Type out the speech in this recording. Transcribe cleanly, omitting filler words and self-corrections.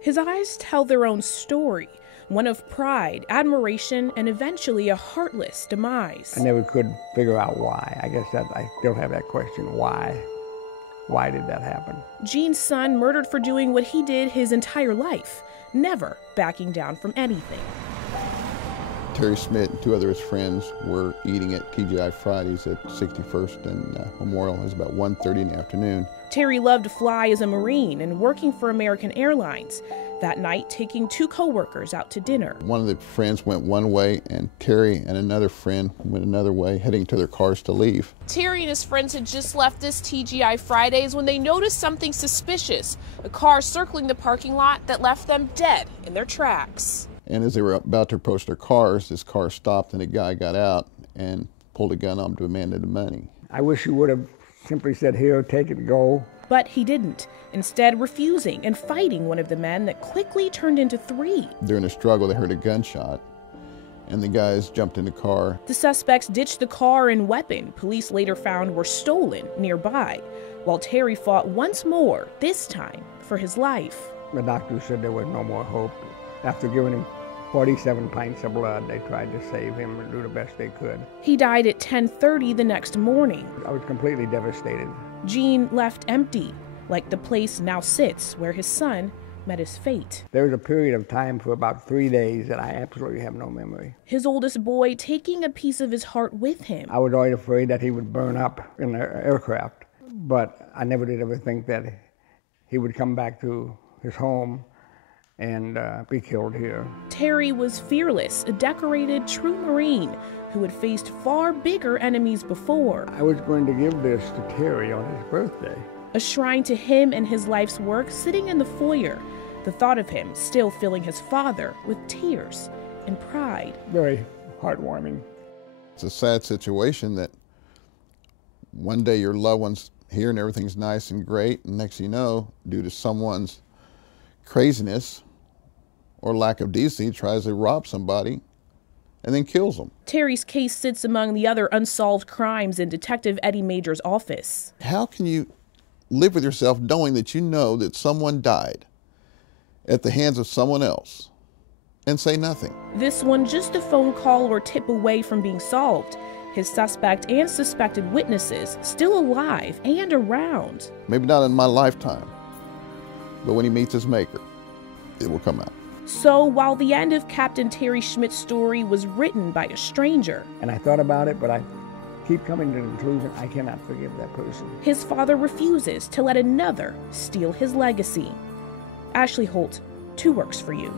His eyes tell their own story, one of pride, admiration, and eventually a heartless demise. I never could figure out why. I guess that I still have that question, why? Why did that happen? Gene's son murdered for doing what he did his entire life, never backing down from anything. Terry Schmidt and two other his friends were eating at TGI Fridays at 61st and Memorial. It was about 1:30 in the afternoon. Terry loved to fly as a Marine and working for American Airlines. That night, taking two co-workers out to dinner. One of the friends went one way, and Terry and another friend went another way, heading to their cars to leave. Terry and his friends had just left this TGI Fridays when they noticed something suspicious, a car circling the parking lot that left them dead in their tracks. And as they were about to approach their cars, this car stopped and a guy got out and pulled a gun on them to demand the money. I wish you would have simply said, here, take it, go. But he didn't, instead refusing and fighting one of the men that quickly turned into three. During a struggle, they heard a gunshot, and the guys jumped in the car. The suspects ditched the car and weapon police later found were stolen nearby, while Terry fought once more, this time for his life. The doctor said there was no more hope. After giving him 47 pints of blood, they tried to save him and do the best they could. He died at 10:30 the next morning. I was completely devastated. Gene left empty, like the place now sits where his son met his fate. There was a period of time for about 3 days that I absolutely have no memory. His oldest boy taking a piece of his heart with him. I was always afraid that he would burn up in the aircraft, but I never did ever think that he would come back to his home and be killed here. Terry was fearless, a decorated true Marine who had faced far bigger enemies before. I was going to give this to Terry on his birthday. A shrine to him and his life's work sitting in the foyer, the thought of him still filling his father with tears and pride. Very heartwarming. It's a sad situation that one day your loved one's here and everything's nice and great, and next you know, due to someone's craziness or lack of decency, tries to rob somebody and then kills them. Terry's case sits among the other unsolved crimes in Detective Eddie Major's office. How can you live with yourself knowing that you know that someone died at the hands of someone else and say nothing? This one just a phone call or tip away from being solved. His suspect and suspected witnesses still alive and around. Maybe not in my lifetime, but when he meets his maker, it will come out. So while the end of Captain Terry Schmidt's story was written by a stranger, and I thought about it, but I keep coming to the conclusion I cannot forgive that person. his father refuses to let another steal his legacy. Ashley Holt, 2 Works for You.